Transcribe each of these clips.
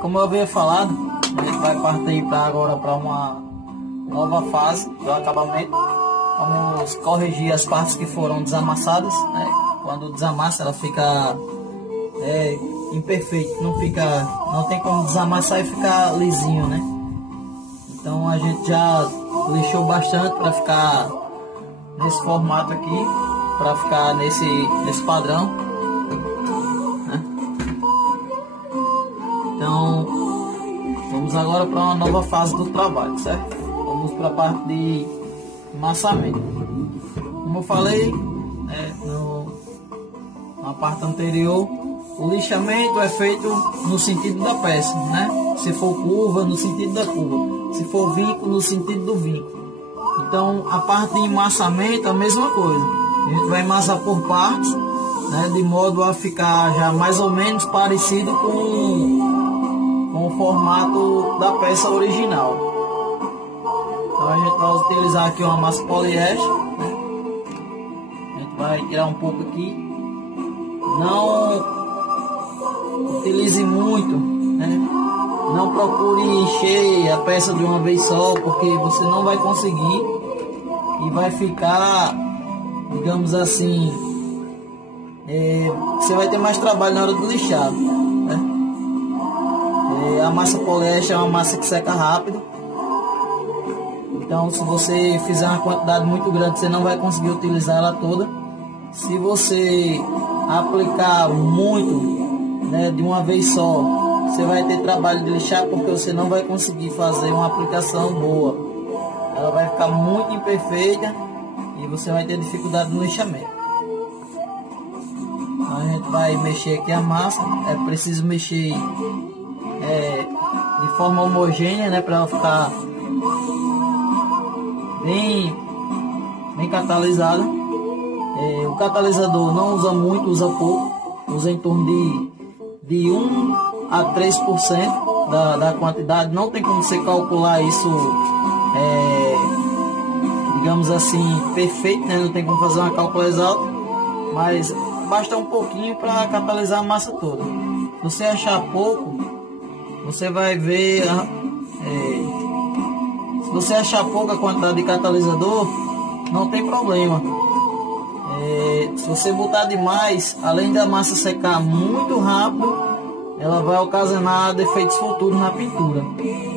Como eu havia falado, a gente vai partir agora para uma nova fase do acabamento. Vamos corrigir as partes que foram desamassadas, né? Quando desamassa ela fica imperfeito, não tem como desamassar e ficar lisinho, né? Então a gente já lixou bastante para ficar nesse formato aqui, para ficar nesse padrão, né? Então vamos agora para uma nova fase do trabalho, certo? Vamos para a parte de amassamento. Como eu falei, na parte anterior, o lixamento é feito no sentido da peça, né? Se for curva, no sentido da curva. Se for vinco, no sentido do vinco. Então, a parte de amassamento é a mesma coisa. A gente vai amassar por partes, né? De modo a ficar já mais ou menos parecido com o formato da peça original. Então, a gente vai utilizar aqui uma massa poliéster, né? A gente vai tirar um pouco aqui. Não utilize muito, né? Não procure encher a peça de uma vez só, porque você não vai conseguir e vai ficar, digamos assim, você vai ter mais trabalho na hora de lixar, né? A massa poliéster é uma massa que seca rápido, então se você fizer uma quantidade muito grande, você não vai conseguir utilizar ela toda. Se você aplicar muito, né, de uma vez só, você vai ter trabalho de lixar, porque você não vai conseguir fazer uma aplicação boa. Ela vai ficar muito imperfeita e você vai ter dificuldade no lixamento. Então a gente vai mexer aqui a massa. É preciso mexer de forma homogênea, né, para ela ficar bem catalisada. O catalisador não usa muito, usa pouco, usa em torno de 1 a 3% da quantidade. Não tem como você calcular isso, digamos assim, perfeito, né? Não tem como fazer uma cálculo exata, mas basta um pouquinho para catalisar a massa toda. Se você achar pouco, você vai ver, se você achar pouca quantidade de catalisador, não tem problema. Se você botar demais, além da massa secar muito rápido, ela vai ocasionar defeitos futuros na pintura,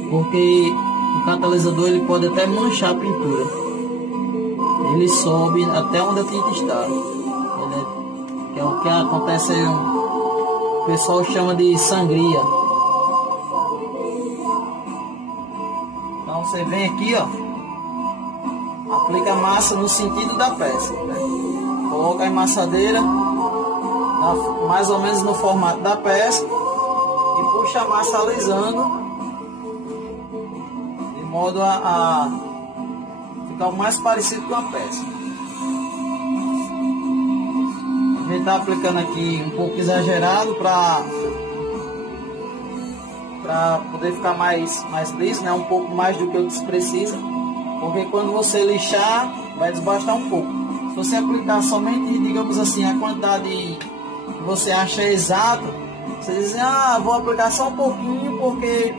porque o catalisador ele pode até manchar a pintura. Ele sobe até onde a tinta está, que é o que acontece, o pessoal chama de sangria. Então você vem aqui, ó, aplica a massa no sentido da peça, né? Coloca a amassadeira mais ou menos no formato da peça e puxa a massa alisando, de modo a ficar o mais parecido com a peça. A gente está aplicando aqui um pouco exagerado para poder ficar mais liso, né? Um pouco mais do que o que precisa, porque quando você lixar vai desbastar um pouco. Se você aplicar somente, digamos assim, a quantidade que você acha exata, você diz, vou aplicar só um pouquinho, porque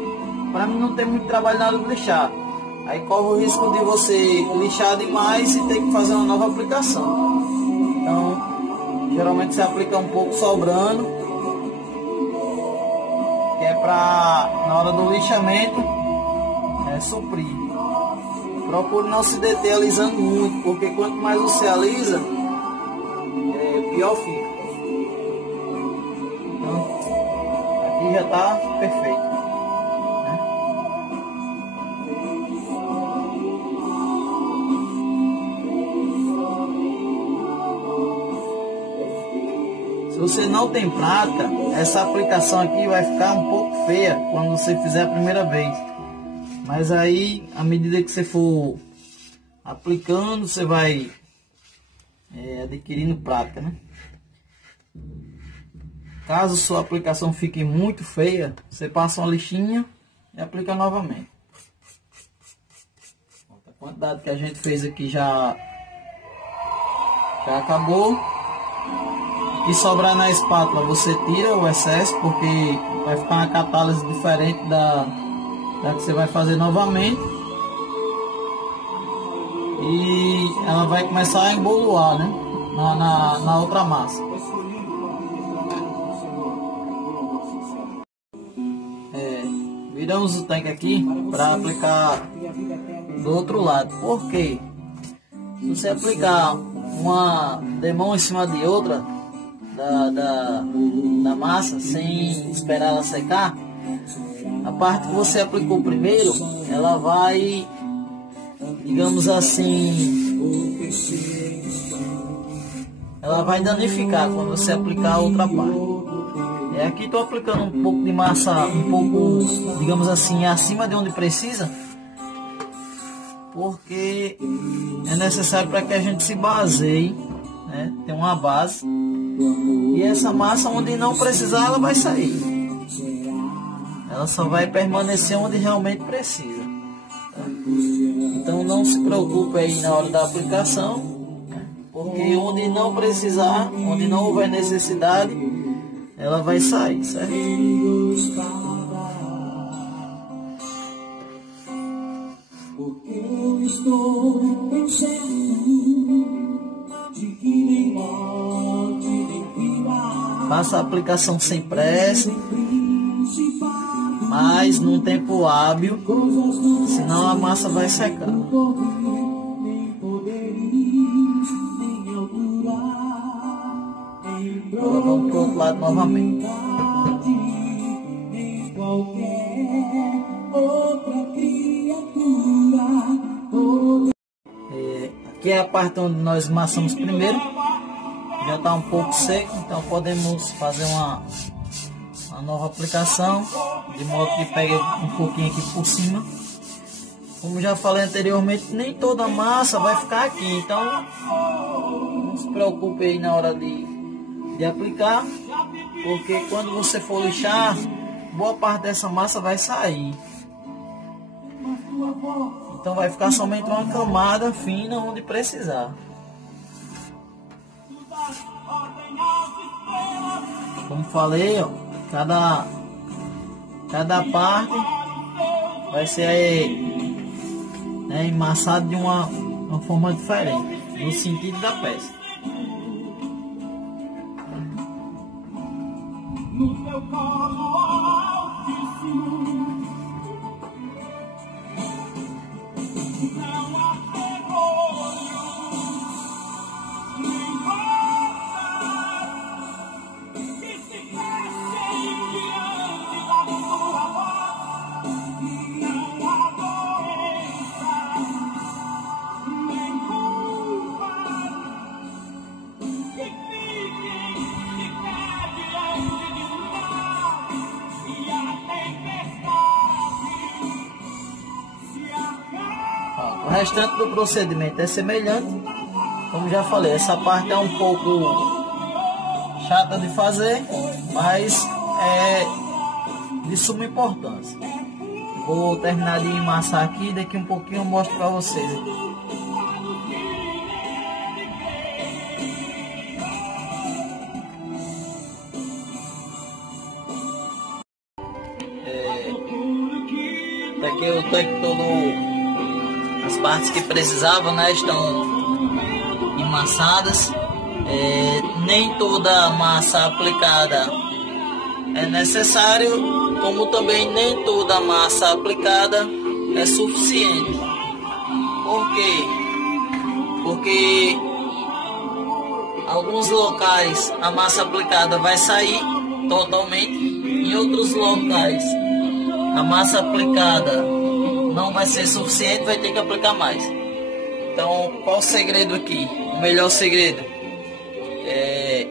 para mim não tem muito trabalho na hora de lixar. Aí corre o risco de você lixar demais e ter que fazer uma nova aplicação. Então, geralmente você aplica um pouco sobrando, que é para, na hora do lixamento, suprir. Procure não se deter alisando muito, porque quanto mais você alisa, pior fica. Então, aqui já está perfeito, né? Se você não tem prática, essa aplicação aqui vai ficar um pouco feia quando você fizer a primeira vez. Mas aí, à medida que você for aplicando, você vai adquirindo prática, né? Caso sua aplicação fique muito feia, você passa uma lixinha e aplica novamente. A quantidade que a gente fez aqui já acabou. que sobrar na espátula você tira o excesso, porque vai ficar uma catálise diferente da que você vai fazer novamente. E ela vai começar a emboloar, né, na outra massa. Viramos o tanque aqui para aplicar do outro lado. Por quê? Se você aplicar uma demão em cima de outra da massa sem esperar ela secar, a parte que você aplicou primeiro, ela vai, digamos assim, ela vai danificar quando você aplicar a outra parte. Aqui estou aplicando um pouco de massa, um pouco, digamos assim, acima de onde precisa, porque é necessário para que a gente se baseie, né? Tem uma base, e essa massa onde não precisar ela vai sair, ela só vai permanecer onde realmente precisa, tá? Então não se preocupe aí na hora da aplicação, porque onde não precisar, onde não houver necessidade, ela vai sair, certo? Faça a aplicação sem pressa, mas num tempo hábil, senão a massa vai secar. Agora vamos para o outro lado novamente. Aqui é a parte onde nós massamos primeiro. Já está um pouco seco, então podemos fazer uma nova aplicação, de modo que pegue um pouquinho aqui por cima. Como já falei anteriormente, nem toda a massa vai ficar aqui, então não se preocupe aí na hora de aplicar, porque quando você for lixar, boa parte dessa massa vai sair. Então vai ficar somente uma camada fina onde precisar. Como falei, ó, cada parte vai ser emassado de uma forma diferente, no sentido da peça. No teu colo altíssimo, não há ferrolho, nem volta que se crescem diante da tua voz. Não há doença, nem culpa que fiquem sequer diante de o restante do procedimento é semelhante. Como já falei, essa parte é um pouco chata de fazer, mas é de suma importância. Vou terminar de emassar aqui, daqui um pouquinho eu mostro para vocês. Aqui o tanque todo, as partes que precisavam, né, estão emassadas. Nem toda a massa aplicada é necessário, como também nem toda a massa aplicada é suficiente. Por quê? Porque alguns locais a massa aplicada vai sair totalmente, em outros locais a massa aplicada não vai ser suficiente, vai ter que aplicar mais. Então, qual o segredo aqui? O melhor segredo é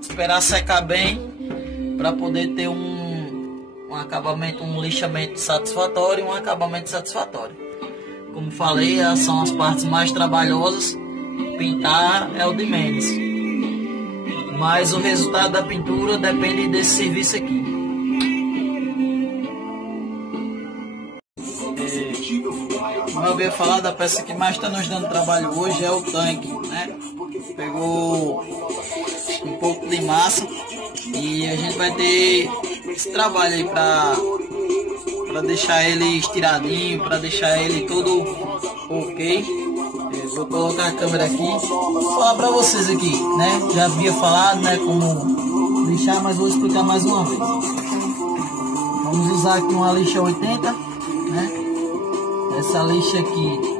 esperar secar bem para poder ter um acabamento, um lixamento satisfatório e um acabamento satisfatório. Como falei, são as partes mais trabalhosas. Pintar é o de menos, mas o resultado da pintura depende desse serviço aqui. Como eu havia falado, a peça que mais está nos dando trabalho hoje é o tanque, né? Pegou um pouco de massa, e a gente vai ter esse trabalho aí para deixar ele estiradinho, para deixar ele todo ok. Eu vou colocar a câmera aqui, vou falar para vocês aqui, né? Já havia falado, né, como lixar, mas vou explicar mais uma vez. Vamos usar aqui uma lixa 80, né? Essa lixa aqui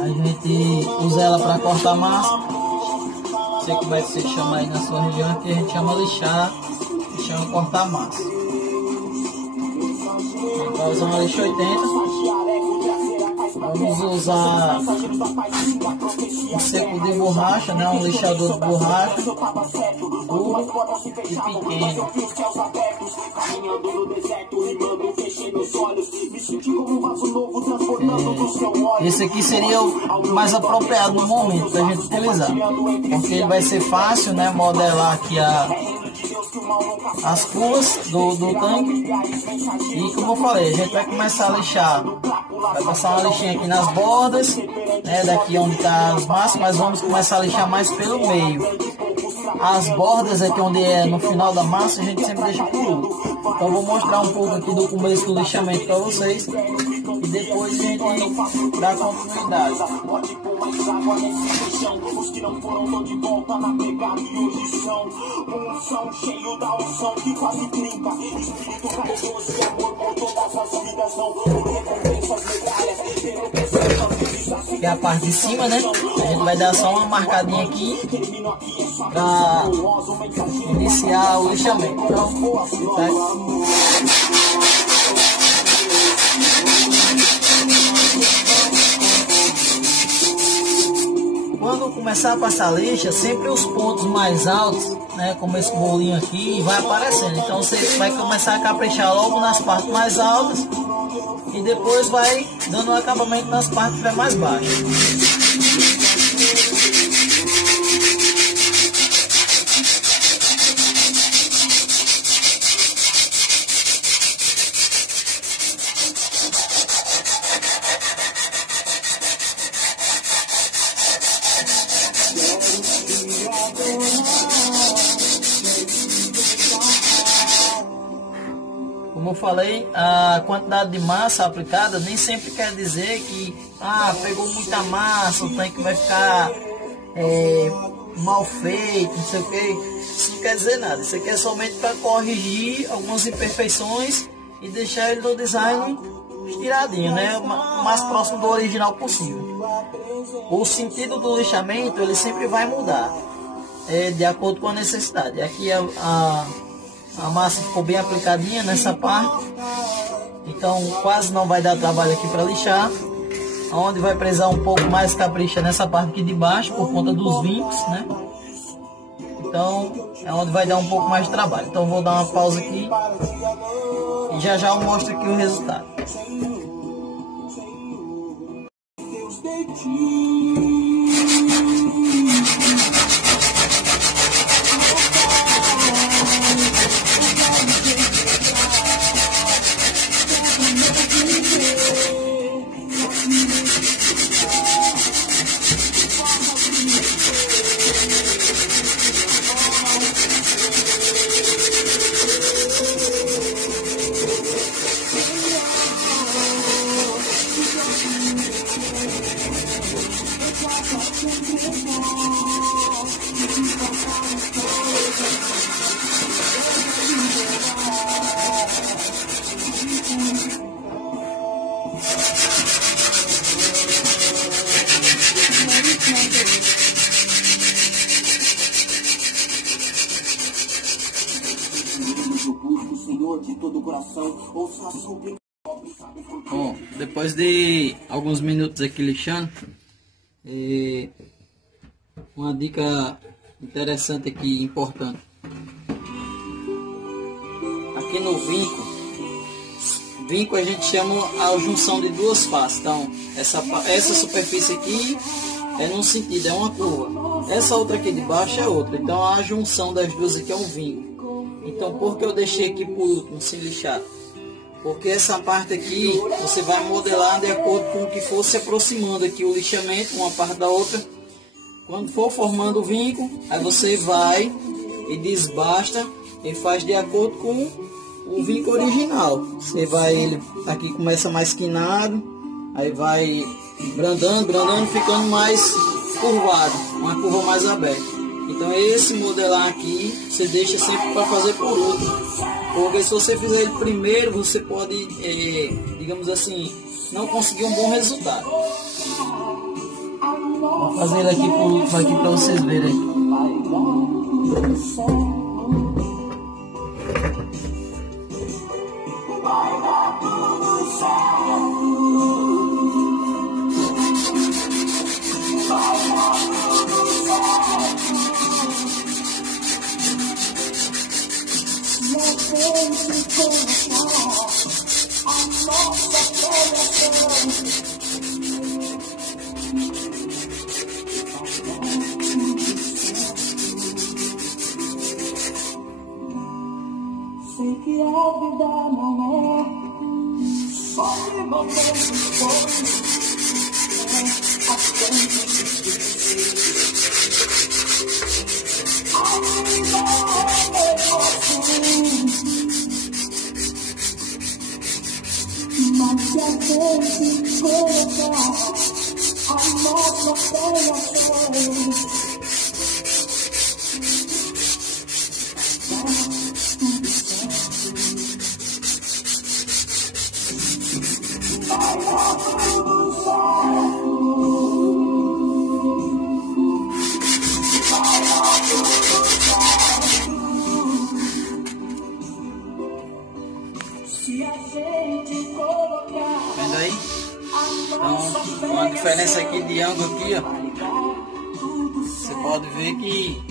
a gente usa ela para cortar massa. Não sei como é que você chama aí na sua região, que a gente chama lixar, chama cortar massa. Vai usar uma lixa 80. Vamos usar um seco de borracha, né? Um lixador de borracha duro e pequeno. Esse aqui seria o mais apropriado no momento para a gente utilizar, porque ele vai ser fácil, né? Modelar aqui as curvas do tanque. E como eu falei, a gente vai começar a lixar, vai passar uma lixinha aqui nas bordas, né, daqui onde está as massas, mas vamos começar a lixar mais pelo meio. As bordas aqui onde é no final da massa, a gente sempre deixa por último. Então eu vou mostrar um pouco aqui do começo do lixamento para vocês, e depois a gente dá continuidade. Que é a parte de cima, né? A gente vai dar só uma marcadinha aqui para iniciar o lixamento. Então, tá? Quando começar a passar lixa, sempre os pontos mais altos, né, como esse bolinho aqui, vai aparecendo. Então você vai começar a caprichar logo nas partes mais altas e depois vai dando um acabamento nas partes que estiver mais baixas. Como eu falei, a quantidade de massa aplicada nem sempre quer dizer que pegou muita massa, o tanque vai ficar mal feito, não sei o que. Isso não quer dizer nada. Isso aqui é somente para corrigir algumas imperfeições e deixar ele no design estiradinho, né? O mais próximo do original possível. O sentido do lixamento ele sempre vai mudar, de acordo com a necessidade. Aqui a massa ficou bem aplicadinha nessa parte, então quase não vai dar trabalho aqui para lixar. Onde vai precisar um pouco mais capricha nessa parte aqui de baixo, por conta dos vincos, né? Então é onde vai dar um pouco mais de trabalho. Então vou dar uma pausa aqui e já eu mostro aqui o resultado. Bom, depois de alguns minutos aqui lixando, uma dica interessante aqui, importante. Aqui no vinco a gente chama a junção de duas faces. Então, essa superfície aqui é num sentido, é uma curva. Essa outra aqui de baixo é outra. Então, a junção das duas aqui é um vinco. Então, por que eu deixei aqui por último, sem lixar? Porque essa parte aqui, você vai modelar de acordo com o que for se aproximando aqui o lixamento, uma parte da outra. Quando for formando o vinco, aí você vai e desbasta e faz de acordo com o vinco original. Você vai, ele aqui começa mais quinado, aí vai brandando, ficando mais curvado, uma curva mais aberta. Então esse modelar aqui, você deixa sempre para fazer por último, porque se você fizer ele primeiro, você pode, digamos assim, não conseguir um bom resultado. Vou fazer ele aqui por último aqui para vocês verem. Sei que a vida não é sobre momentos bons, a vida é assim, mas se a gente colocar a nossa relação, vendo aí? Então, uma diferença aqui de ângulo aqui, ó. Você pode ver que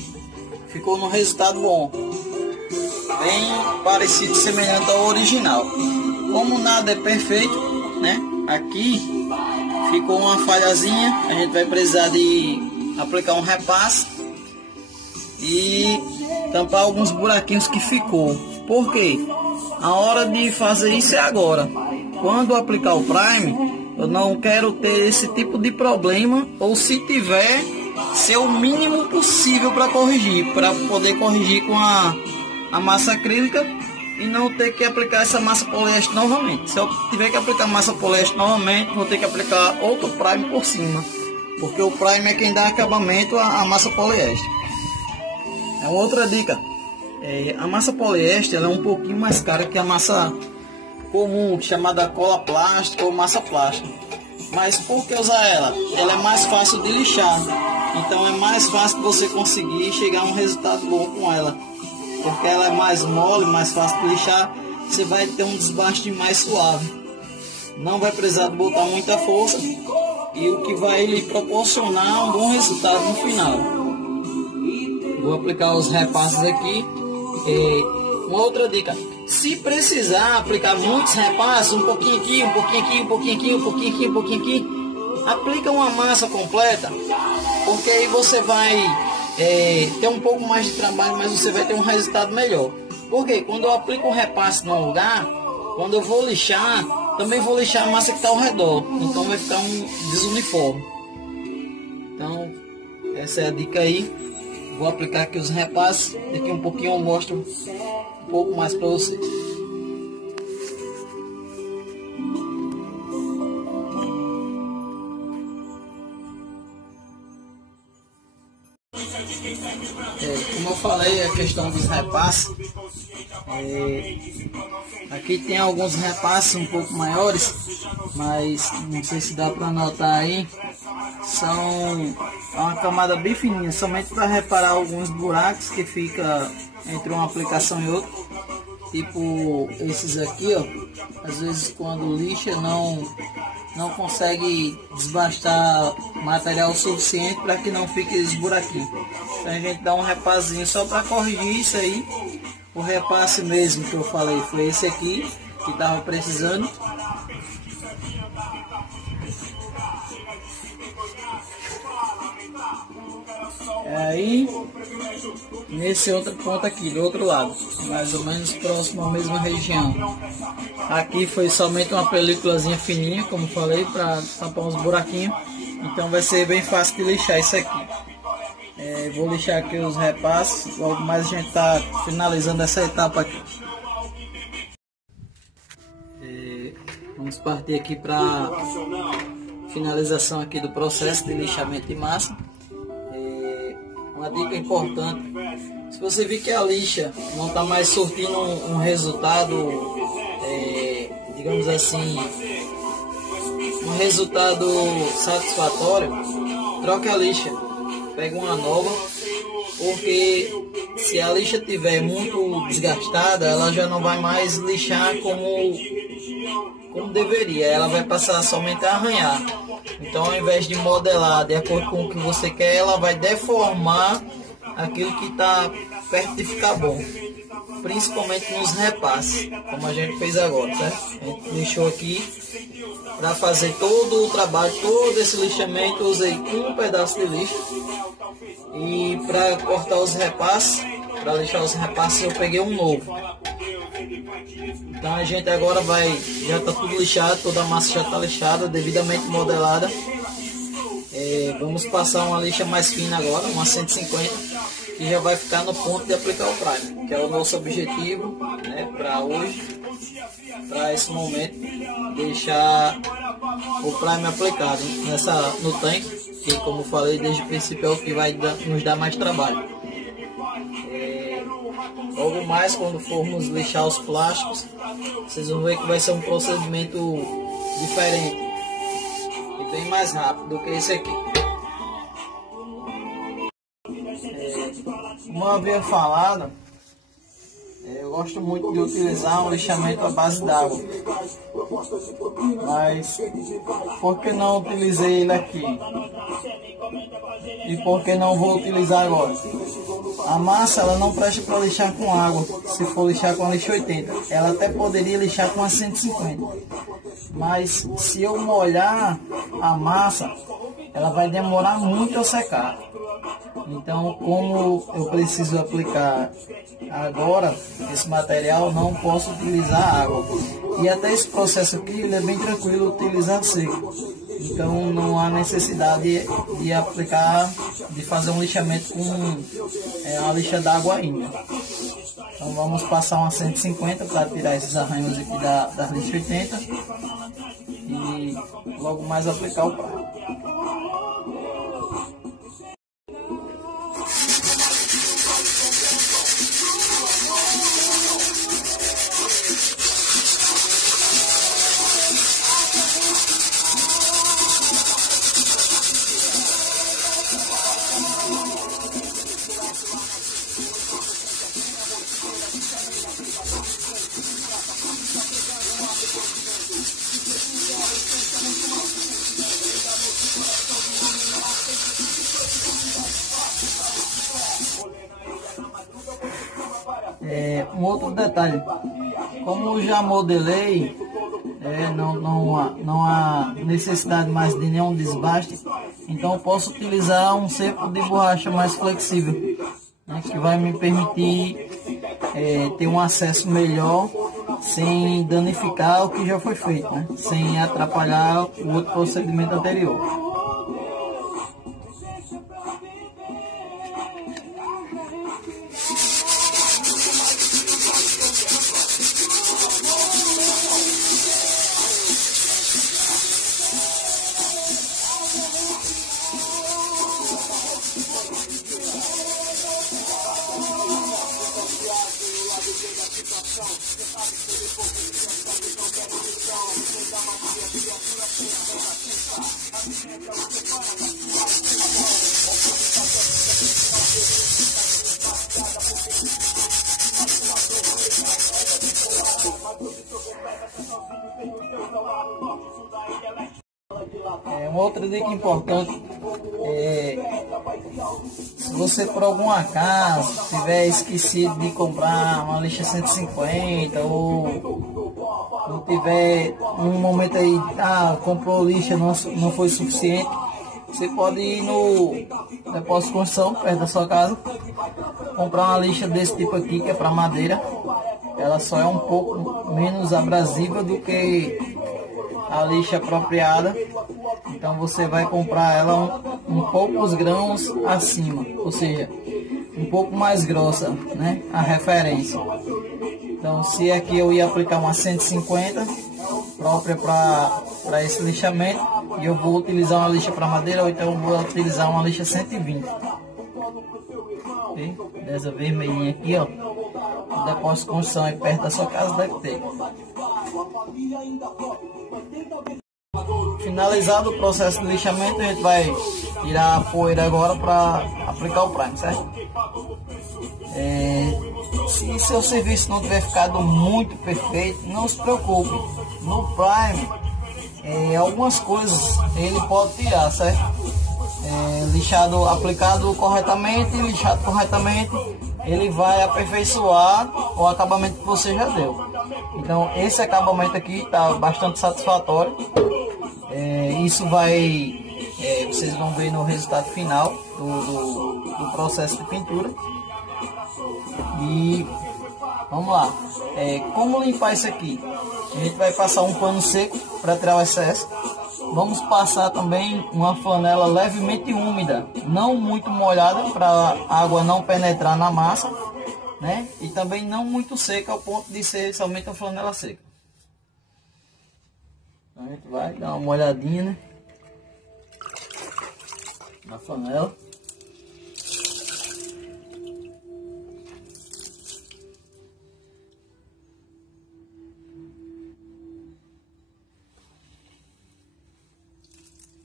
ficou num resultado bom, bem parecido, semelhante ao original. Como nada é perfeito, né? Aqui ficou uma falhazinha, a gente vai precisar de aplicar um repasse e tampar alguns buraquinhos que ficou. Por quê? A hora de fazer isso é agora. Quando aplicar o prime, eu não quero ter esse tipo de problema, ou se tiver, ser o mínimo possível para corrigir, para poder corrigir com a massa acrílica e não ter que aplicar essa massa poliéster novamente. Se eu tiver que aplicar massa poliéster novamente, vou ter que aplicar outro prime por cima, porque o prime é quem dá acabamento à massa poliéster. É uma outra dica. A massa poliéster ela é um pouquinho mais cara que a massa comum, chamada cola plástica ou massa plástica. Mas por que usar ela? Ela é mais fácil de lixar, então é mais fácil de você conseguir chegar a um resultado bom com ela, porque ela é mais mole, mais fácil de lixar. Você vai ter um desbaste mais suave, não vai precisar de botar muita força, e o que vai lhe proporcionar um bom resultado no final. Vou aplicar os repasses aqui. Uma outra dica: se precisar aplicar muitos repasses, um pouquinho aqui, um pouquinho aqui, um pouquinho aqui, um pouquinho aqui, um pouquinho aqui, aplica uma massa completa, porque aí você vai ter um pouco mais de trabalho, mas você vai ter um resultado melhor. Porque quando eu aplico um repasse num lugar, quando eu vou lixar, também vou lixar a massa que está ao redor, então vai ficar um desuniforme. Então essa é a dica aí. Vou aplicar aqui os repasses, daqui um pouquinho eu mostro um pouco mais para vocês. Como eu falei, a questão dos repasses, aqui tem alguns repasses um pouco maiores, mas não sei se dá para notar aí, são uma camada bem fininha, somente para reparar alguns buracos que fica entre uma aplicação e outra, tipo esses aqui, ó. Às vezes quando lixa não consegue desbastar material suficiente para que não fique esses buraquinhos. Então a gente dá um repassinho só para corrigir isso aí. O repasse mesmo que eu falei foi esse aqui que estava precisando. Aí nesse outro ponto aqui do outro lado, mais ou menos próximo à mesma região, aqui foi somente uma películazinha fininha, como falei, para tampar uns buraquinhos, então vai ser bem fácil de lixar isso aqui. Vou lixar aqui os repasses, logo mais a gente está finalizando essa etapa aqui. Vamos partir aqui para finalização aqui do processo de lixamento de massa. Uma dica importante: se você vir que a lixa não está mais surtindo um resultado, digamos assim, um resultado satisfatório, troque a lixa, pega uma nova, porque se a lixa estiver muito desgastada, ela já não vai mais lixar como deveria, ela vai passar somente a arranhar. Então, ao invés de modelar de acordo com o que você quer, ela vai deformar aquilo que está perto de ficar bom, principalmente nos repasses, como a gente fez agora, certo? A gente lixou aqui para fazer todo o trabalho, todo esse lixamento. Eu usei um pedaço de lixo, e para cortar os repasses, para lixar os repasses, eu peguei um novo. Então a gente agora já está tudo lixado, toda a massa já está lixada, devidamente modelada. Vamos passar uma lixa mais fina agora, uma 150, que já vai ficar no ponto de aplicar o primer, que é o nosso objetivo, né, para hoje, para esse momento, deixar o primer aplicado no tanque, que, como falei desde o princípio, é o que vai nos dar mais trabalho. Logo mais, quando formos lixar os plásticos, vocês vão ver que vai ser um procedimento diferente e bem mais rápido do que esse aqui. Como eu havia falado, eu gosto muito de utilizar um lixamento à base d'água, mas por que não utilizei ele aqui? E por que não vou utilizar agora? A massa ela não presta para lixar com água, se for lixar com a lixa 80. Ela até poderia lixar com a 150. Mas se eu molhar a massa, ela vai demorar muito a secar. Então, como eu preciso aplicar agora esse material, não posso utilizar água. E até esse processo aqui ele é bem tranquilo utilizar seco. Então não há necessidade de aplicar, de fazer um lixamento com a lixa d'água ainda. Então vamos passar uma 150 para tirar esses arranhos aqui da lixa 80 e logo mais aplicar o prato. Um outro detalhe, como eu já modelei, não há necessidade mais de nenhum desbaste, então eu posso utilizar um cepo de borracha mais flexível, né, que vai me permitir ter um acesso melhor sem danificar o que já foi feito, né, sem atrapalhar o outro procedimento anterior. Uma outra dica importante se você por algum acaso tiver esquecido de comprar uma lixa 150 ou tiver um momento aí, comprou lixa, não foi suficiente, você pode ir no depósito de construção perto da sua casa, comprar uma lixa desse tipo aqui, que é para madeira. Ela só é um pouco menos abrasiva do que a lixa apropriada, Então você vai comprar ela um poucos grãos acima, ou seja, um pouco mais grossa, né? A referência. Então se aqui eu ia aplicar uma 150 própria para esse lixamento, e eu vou utilizar uma lixa para madeira, ou então eu vou utilizar uma lixa 120. Okay? Dessa vermelhinha aqui, ó, o depósito de construção aí perto da sua casa deve ter. Finalizado o processo de lixamento, a gente vai tirar a poeira agora para aplicar o prime, certo? Se seu serviço não tiver ficado muito perfeito, não se preocupe. No prime, algumas coisas ele pode tirar, certo? Lixado, aplicado corretamente, lixado corretamente, ele vai aperfeiçoar o acabamento que você já deu. Então esse acabamento aqui está bastante satisfatório. Isso vai, vocês vão ver no resultado final do processo de pintura. E vamos lá, como limpar isso aqui? A gente vai passar um pano seco para tirar o excesso. Vamos passar também uma flanela levemente úmida, não muito molhada, para a água não penetrar na massa, né? E também não muito seca ao ponto de ser somente uma flanela seca. Então a gente vai dar uma molhadinha, né, na flanela.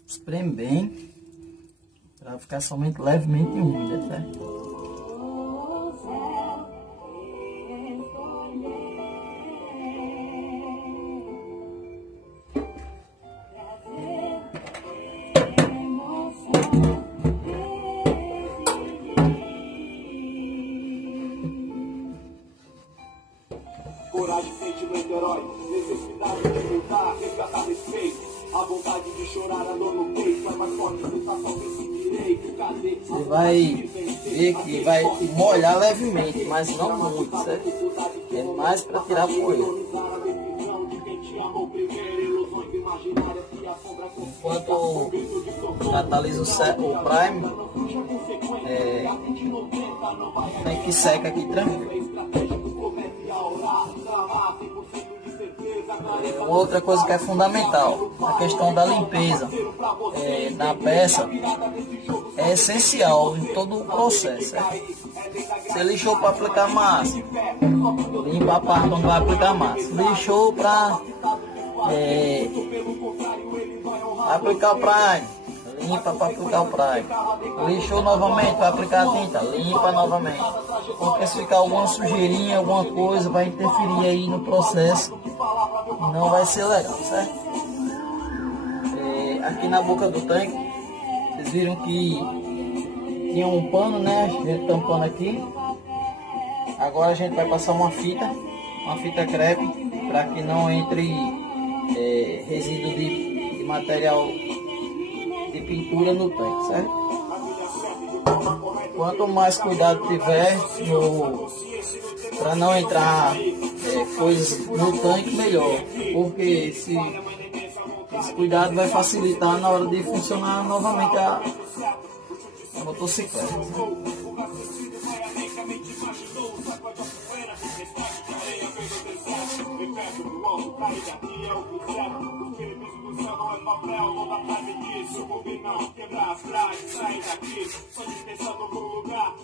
Espreme bem, para ficar somente levemente úmida, certo? Coragem, sentimento, herói, necessidade de lutar, resgatar respeito. A vontade de chorar, a dor no peito, é mais forte do que só esse direito. Cadê? Você vai ver que vai molhar levemente, mas não muito, certo? É mais para tirar a poeira. Enquanto catalisa o prime, tem que seca aqui tranquilo. Uma outra coisa que é fundamental, a questão da limpeza na peça é essencial em todo o processo, certo? Você lixou para aplicar massa, limpa a parte onde vai aplicar massa. Lixou para aplicar o prime, limpa para aplicar o prime. Lixou novamente para aplicar a tinta, limpa novamente. Porque se ficar alguma sujeirinha, alguma coisa, vai interferir aí no processo. Não vai ser legal, certo? Aqui na boca do tanque, vocês viram que tinha um pano, né? A gente tampando aqui. Agora a gente vai passar uma fita crepe, para que não entre resíduo de material de pintura no tanque, certo? Quanto mais cuidado tiver para não entrar coisas no tanque, melhor, porque esse cuidado vai facilitar na hora de funcionar novamente a motocicleta.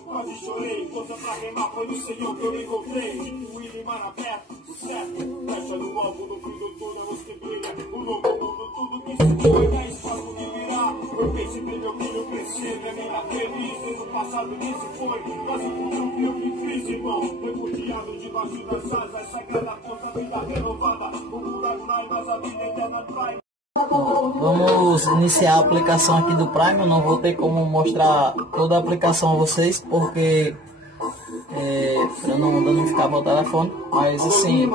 Quase chorei, força pra remar, foi no Senhor que eu encontrei. O Ilimar aberto, o certo, fecha no alvo, no fim do túnel, luz que brilha. O novo mundo, tudo que se foi, dá espaço de virar. Porque se vê meu filho crescer, minha menina feliz. No passado nem se foi, quase tudo que eu que fiz, irmão. Refugiado debaixo das asas, sagrada conta, vida renovada. O mundo vai, mas a vida eterna vai. Vamos iniciar a aplicação aqui do Prime. Eu não vou ter como mostrar toda a aplicação a vocês, porque para não ficar botando a fone, mas assim,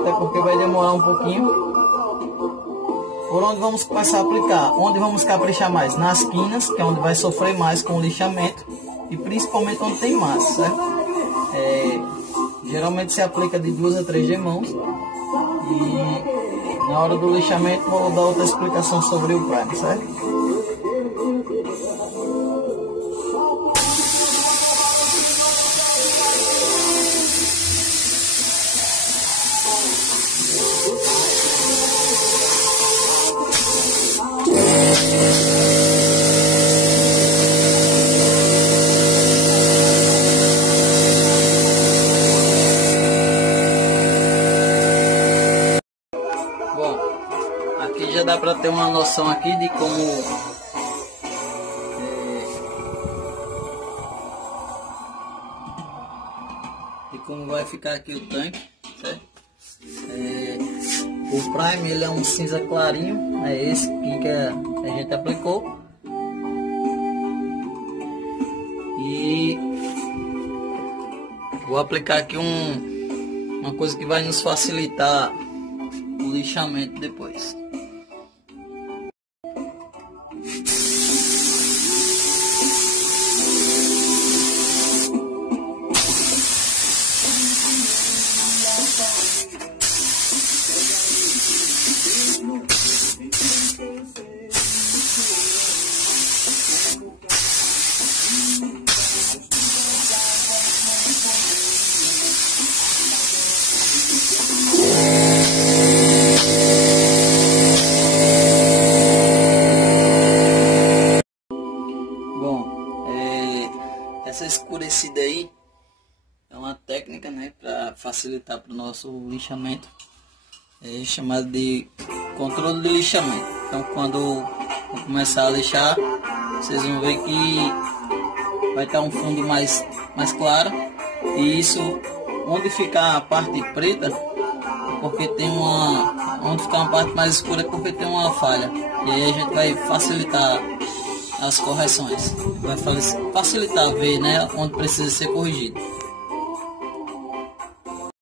até porque vai demorar um pouquinho. Por onde vamos começar a aplicar? Onde vamos caprichar mais? Nas quinas, que é onde vai sofrer mais com o lixamento, e principalmente onde tem massa, certo? Geralmente se aplica de 2 a 3 demãos. E Na hora do lixamento vou dar outra explicação sobre o prime, certo? Bom, aqui já dá para ter uma noção aqui de como vai ficar aqui o tanque, certo? O prime ele é um cinza clarinho, é esse que a gente aplicou, e vou aplicar aqui uma coisa que vai nos facilitar o lixamento depois. Essa escurecida aí é uma técnica, né, para facilitar para o nosso lixamento, chamada de controle de lixamento. Então, quando eu começar a lixar, vocês vão ver que vai estar um fundo mais claro, e isso, onde ficar a parte preta, porque tem onde ficar uma parte mais escura, porque tem uma falha, e aí a gente vai facilitar as correções, vai facilitar ver, né, onde precisa ser corrigido.